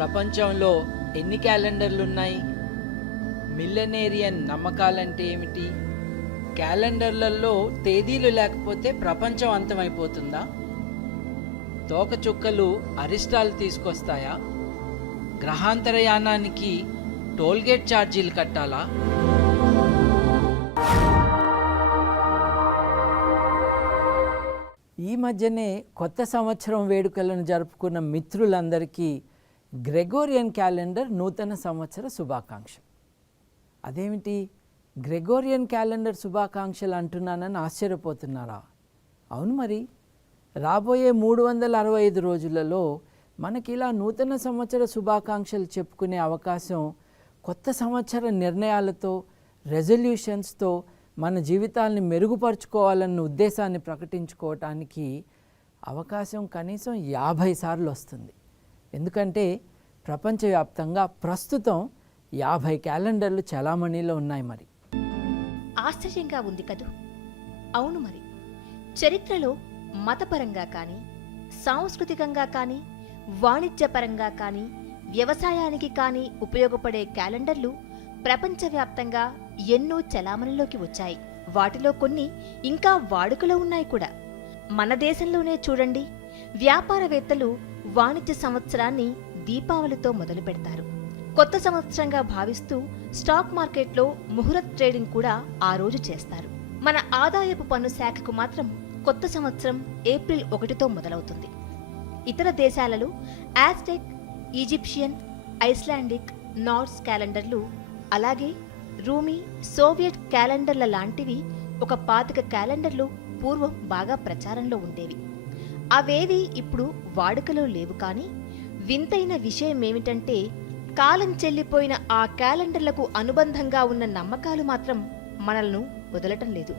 ప్రపంచంలో ఎన్ని క్యాలెండర్లు ఉన్నాయి మిల్లనేరియన్ నమ్మకాలంటే ఏమిటి? క్యాలెండర్లలో తేదీలు లేకపోతే ప్రపంచం అంతమైపోతుందా? తోకచుక్కలు అరిష్టాలు తీసుకొస్తాయా? గ్రహాంతరయానానికి టోల్గేట్ ఛార్జీలు కట్టాలా? ఈ మధ్యనే కొత్త సంవత్సరం వేడుకలను జరుపుకున్న మిత్రులందరికీ గ్రెగోరియన్ క్యాలెండర్ నూతన సంవత్సర శుభాకాంక్ష అదేమిటి? గ్రెగోరియన్ క్యాలెండర్ శుభాకాంక్షలు అంటున్నానని ఆశ్చర్యపోతున్నారా? అవును మరి. రాబోయే మూడు వందల అరవై ఐదు రోజులలో మనకి ఇలా నూతన సంవత్సర శుభాకాంక్షలు చెప్పుకునే అవకాశం కొత్త సంవత్సర నిర్ణయాలతో రెజల్యూషన్స్తో మన జీవితాల్ని మెరుగుపరుచుకోవాలన్న ఉద్దేశాన్ని ప్రకటించుకోవటానికి అవకాశం కనీసం యాభై సార్లు వస్తుంది. ఎందుకంటే ప్రపంచవ్యాప్తంగా ప్రస్తుతం యాభై క్యాలెండర్లు చలామణిలో ఉన్నాయి మరి. ఆశ్చర్యంగా ఉంది కదూ. అవును మరి. చరిత్రలో మతపరంగా కానీ సాంస్కృతికంగా కానీ వాణిజ్యపరంగా కానీ వ్యవసాయానికి కానీ ఉపయోగపడే క్యాలెండర్లు ప్రపంచవ్యాప్తంగా ఎన్నో చలామణిలోకి వచ్చాయి. వాటిలో కొన్ని ఇంకా వాడుకలో ఉన్నాయి కూడా. మన దేశంలోనే చూడండి వ్యాపారవేత్తలు వాణిజ్య సంవత్సరాన్ని దీపావళితో మొదలు పెడతారు. కొత్త సంవత్సరంగా భావిస్తూ స్టాక్ మార్కెట్లో ముహూర్త్ ట్రేడింగ్ కూడా ఆ రోజు చేస్తారు. మన ఆదాయపు పన్ను శాఖకు మాత్రం కొత్త సంవత్సరం ఏప్రిల్ ఒకటితో మొదలవుతుంది. ఇతర దేశాలలో ఆస్టెక్ ఈజిప్షియన్ ఐస్లాండిక్ నార్స్ క్యాలెండర్లు అలాగే రూమీ సోవియట్ క్యాలెండర్ల లాంటివి ఒక పాతిక క్యాలెండర్లు పూర్వం బాగా ప్రచారంలో ఉండేవి. అవేవి ఇప్పుడు వాడుకలో లేవు కానీ వింతైన విషయం ఏమిటంటే కాలం చెల్లిపోయిన ఆ క్యాలెండర్లకు అనుబంధంగా ఉన్న నమ్మకాలు మాత్రం మనల్ని వదలటం లేదు.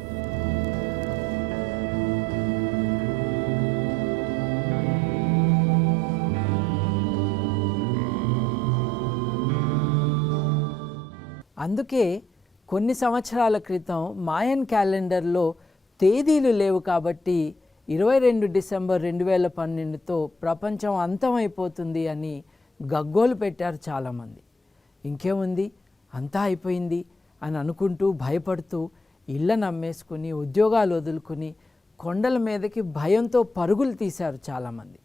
అందుకే కొన్ని సంవత్సరాల క్రితం మాయన్ క్యాలెండర్లో తేదీలు లేవు కాబట్టి ఇరవై రెండు డిసెంబర్ రెండు వేల పన్నెండుతో ప్రపంచం అంతమైపోతుంది అని గగ్గోలు పెట్టారు చాలామంది. ఇంకేముంది? అంతా అయిపోయింది అని అనుకుంటూ భయపడుతూ ఇళ్ళను అమ్మేసుకుని ఉద్యోగాలు వదులుకుని కొండల మీదకి భయంతో పరుగులు తీశారు చాలామంది.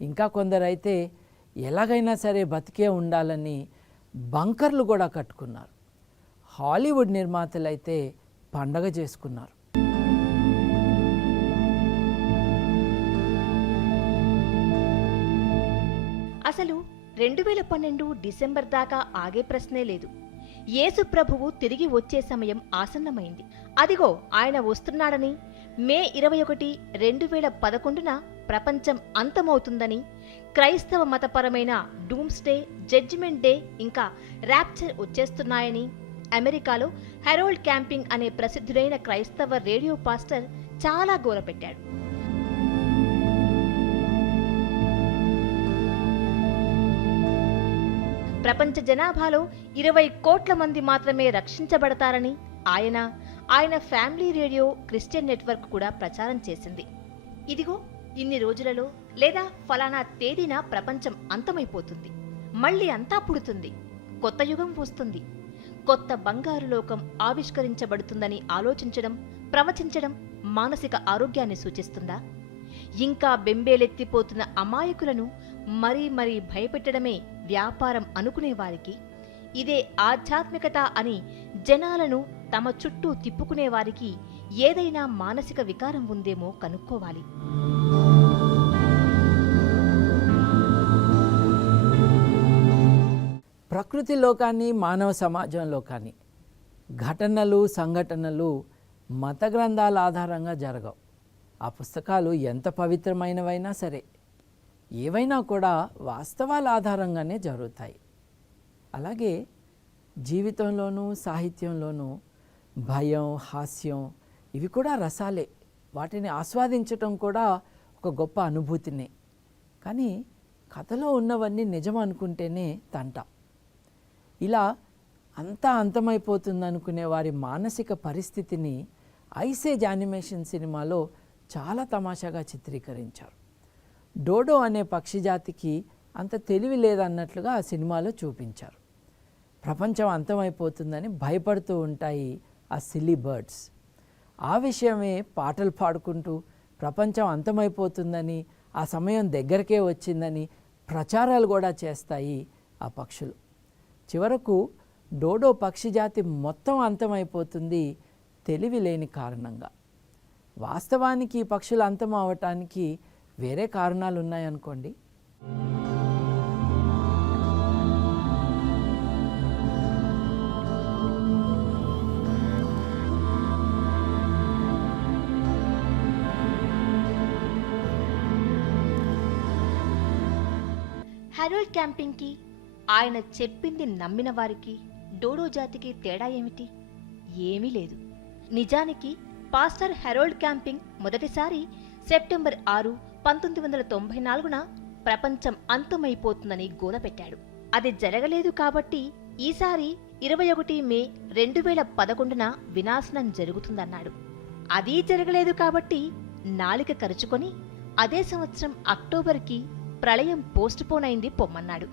ఇంకా కొందరైతే ఎలాగైనా సరే బతికే ఉండాలని బంకర్లు కూడా కట్టుకున్నారు. హాలీవుడ్ నిర్మాతలైతే పండగ చేసుకున్నారు. రెండు వేల పన్నెండు డిసెంబర్ దాకా ఆగే ప్రశ్నే లేదు. యేసు ప్రభువు తిరిగి వచ్చే సమయం ఆసన్నమైంది. అదిగో ఆయన వస్తున్నాడని మే ఇరవై ఒకటి రెండు వేల పదకొండున ప్రపంచం అంతమవుతుందని క్రైస్తవ మతపరమైన డూమ్స్డే జడ్జిమెంట్ డే ఇంకా ర్యాప్చర్ వచ్చేస్తున్నాయని అమెరికాలో హెరోల్డ్ క్యాంపింగ్ అనే ప్రసిద్ధుడైన క్రైస్తవ రేడియో పాస్టర్ చాలా గోలపెట్టాడు. ప్రపంచ జనాభాలో ఇరవై కోట్ల మంది మాత్రమే రక్షించబడతారని ఆయన ఆయన ఫ్యామిలీ రేడియో క్రిస్టియన్ నెట్వర్క్ కూడా ప్రచారం చేసింది. ఇదిగో ఇన్ని రోజులలో లేదా ఫలానా తేదీన ప్రపంచం అంతమైపోతుంది. మళ్ళీ అంతా పుడుతుంది. కొత్త యుగం వస్తుంది. కొత్త బంగారు లోకం ఆవిష్కరించబడుతుందని ఆలోచించడం ప్రవచించడం మానసిక ఆరోగ్యాన్ని సూచిస్తుందా? ఇంకా బెంబేలెత్తిపోతున్న అమాయకులను మరీ మరీ భయపెట్టడమే వ్యాపారం అనుకునేవారికి ఇదే ఆధ్యాత్మికత అని జనాలను తమ చుట్టూ తిప్పుకునే వారికి ఏదైనా మానసిక వికారం ఉందేమో కనుక్కోవాలి. ప్రకృతిలో కానీ మానవ సమాజంలో కానీ ఘటనలు సంఘటనలు మత గ్రంథాల ఆధారంగా జరగవు. ఆ పుస్తకాలు ఎంత పవిత్రమైనవైనా సరే ఏవైనా కూడా వాస్తవాల ఆధారంగానే జరుగుతాయి. అలాగే జీవితంలోనూ సాహిత్యంలోనూ భయం హాస్యం ఇవి కూడా రసాలే. వాటిని ఆస్వాదించటం కూడా ఒక గొప్ప అనుభూతినే. కానీ కథలో ఉన్నవన్నీ నిజం అనుకుంటేనే తంట. ఇలా అంతా అంతమైపోతుందనుకునే వారి మానసిక పరిస్థితిని ఐసేజ్ యానిమేషన్ సినిమాలో చాలా తమాషాగా చిత్రీకరించారు. డోడో అనే పక్షి జాతికి అంత తెలివి లేదన్నట్లుగా ఆ సినిమాలో చూపించారు. ప్రపంచం అంతమైపోతుందని భయపడుతూ ఉంటాయి ఆ సిల్లీ బర్డ్స్. ఆ విషయమే పాటలు పాడుకుంటూ ప్రపంచం అంతమైపోతుందని ఆ సమయం దగ్గరకే వచ్చిందని ప్రచారాలు కూడా చేస్తాయి ఆ పక్షులు. చివరకు డోడో పక్షి జాతి మొత్తం అంతమైపోతుంది తెలివి లేని కారణంగా. వాస్తవానికి ఈ పక్షులు అంతం అవటానికి వేరే కారణాలు ఉన్నాయనుకోండి హెరోల్డ్ క్యాంపింగ్కి ఆయన చెప్పింది నమ్మిన వారికి డోడో జాతికి తేడా ఏమిటి? ఏమీ లేదు. నిజానికి పాస్టర్ హెరోల్డ్ క్యాంపింగ్ మొదటిసారి సెప్టెంబర్ ఆరు పంతొమ్మిది వందల తొంభై నాలుగున ప్రపంచం అంతమైపోతుందని గోలపెట్టాడు. అది జరగలేదు కాబట్టి ఈసారి ఇరవై ఒకటి మే రెండు వేల పదకొండున వినాశనం జరుగుతుందన్నాడు. అదీ జరగలేదు కాబట్టి నాలిక కరుచుకొని అదే సంవత్సరం అక్టోబర్కి ప్రళయం పోస్ట్ పోన్ అయింది పొమ్మన్నాడు.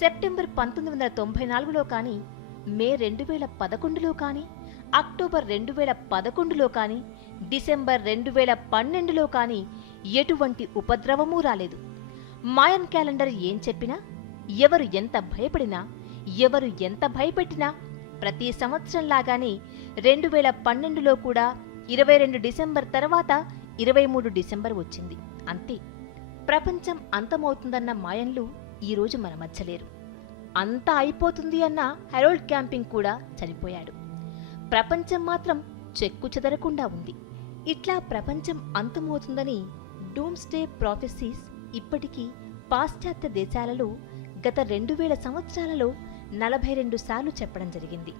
సెప్టెంబర్ పంతొమ్మిది వందల తొంభై నాలుగులో కానీ మే రెండు వేల పదకొండులో కానీ అక్టోబర్ రెండు వేల పదకొండులో కానీ డిసెంబర్ రెండు వేల పన్నెండులో కానీ ఎటువంటి ఉపద్రవమూ రాలేదు. మాయన్ క్యాలెండర్ ఏం చెప్పినా ఎవరు ఎంత భయపడినా ఎవరు ఎంత భయపెట్టినా ప్రతి సంవత్సరం లాగానే రెండు వేల పన్నెండులో కూడా ఇరవై రెండు డిసెంబర్ తర్వాత ఇరవై మూడు డిసెంబర్ వచ్చింది. అంతే. ప్రపంచం అంతమవుతుందన్న మాయన్లు ఈరోజు మన మధ్య లేరు అంతా అయిపోతుంది అన్న హెరోల్డ్ క్యాంపింగ్ కూడా చనిపోయాడు. ప్రపంచం మాత్రం చెక్కు చెదరకుండా ఉంది. ఇట్లా ప్రపంచం అంతమవుతుందని డూమ్స్డే ప్రాఫెసీస్ ఇప్పటికీ పాశ్చాత్య దేశాలలో గత రెండు వేల సంవత్సరాలలో నలభై రెండు సార్లు చెప్పడం జరిగింది.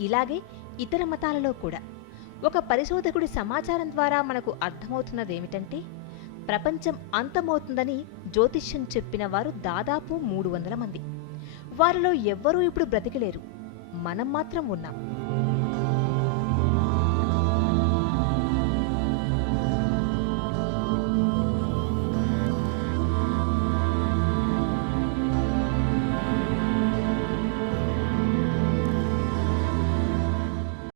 ఇలాగే ఇతర మతాలలో కూడా. ఒక పరిశోధకుడి సమాచారం ద్వారా మనకు అర్థమవుతున్నదేమిటంటే ప్రపంచం అంతమవుతుందని జ్యోతిష్యం చెప్పిన వారు దాదాపు మూడు వందల మంది. వారిలో ఎవ్వరూ ఇప్పుడు బ్రతికలేరు. మనం మాత్రం ఉన్నాం.